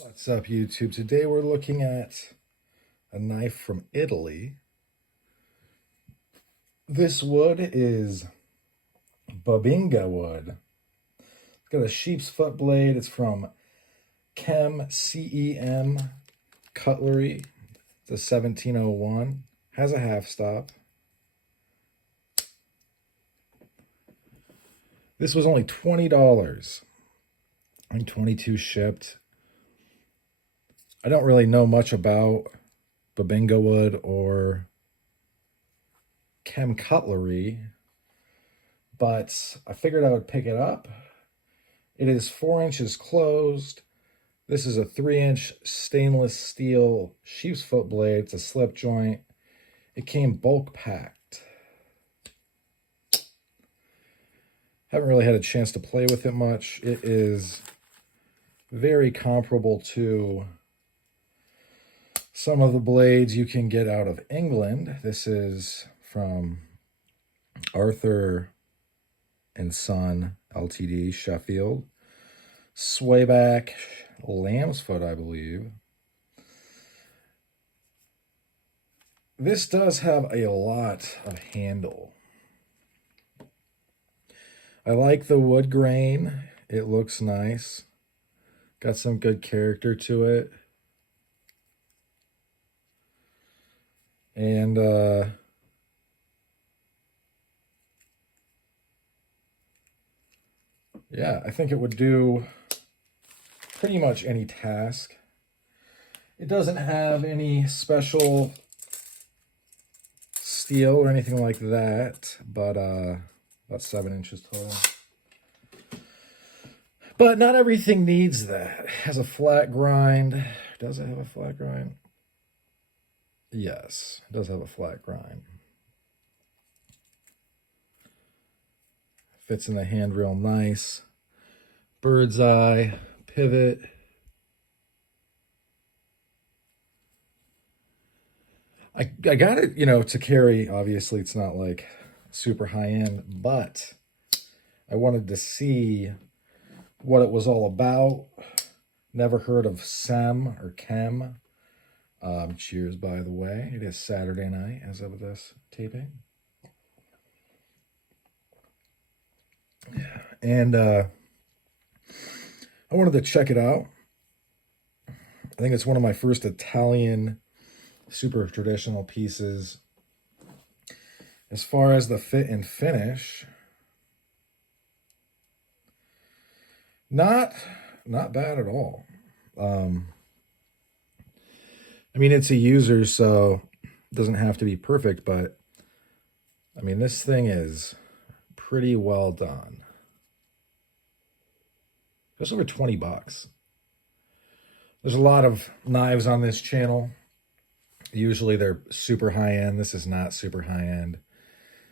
What's up, YouTube? Today we're looking at a knife from Italy. This wood is Bubinga wood. It's got a sheepsfoot blade. It's from Cem Cutlery. It's a 1701. Has a half stop. This was only $20 and 22 shipped. I don't really know much about Bubinga wood or Cem Cutlery, but I figured I would pick it up. It is 4 inches closed. This is a 3-inch stainless steel sheepsfoot blade. It's a slip joint. It came bulk packed. Haven't really had a chance to play with it much. It is very comparable to some of the blades you can get out of England. This is from Arthur and Son Ltd, Sheffield. Swayback lamb's foot, I believe. This does have a lot of handle. I like the wood grain. It looks nice. Got some good character to it. And yeah, I think it would do pretty much any task. It doesn't have any special steel or anything like that, but about 7 inches total. But not everything needs that. It has a flat grind. Does it have a flat grind? Yes, it does have a flat grind. Fits in the hand real nice. Bird's eye pivot. I got it, to carry. Obviously, it's not like super high end, but I wanted to see what it was all about. Never heard of Cem or Cem. Cheers, by the way. It is Saturday night as of this taping. And I wanted to check it out. I think it's one of my first Italian super traditional pieces. As far as the fit and finish, not bad at all. I mean, it's a user, so it doesn't have to be perfect, but I mean, this thing is pretty well done. Just over 20 bucks. There's a lot of knives on this channel. Usually they're super high end. This is not super high end,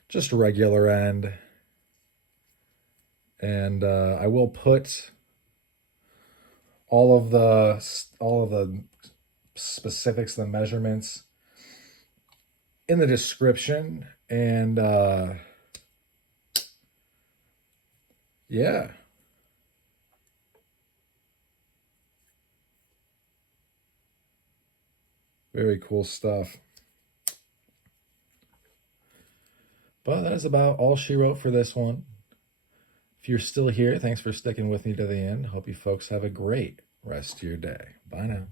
just regular end. And I will put all of the specifics, the measurements in the description. And yeah. Very cool stuff. But that is about all she wrote for this one. If you're still here, thanks for sticking with me to the end. Hope you folks have a great rest of your day. Bye now.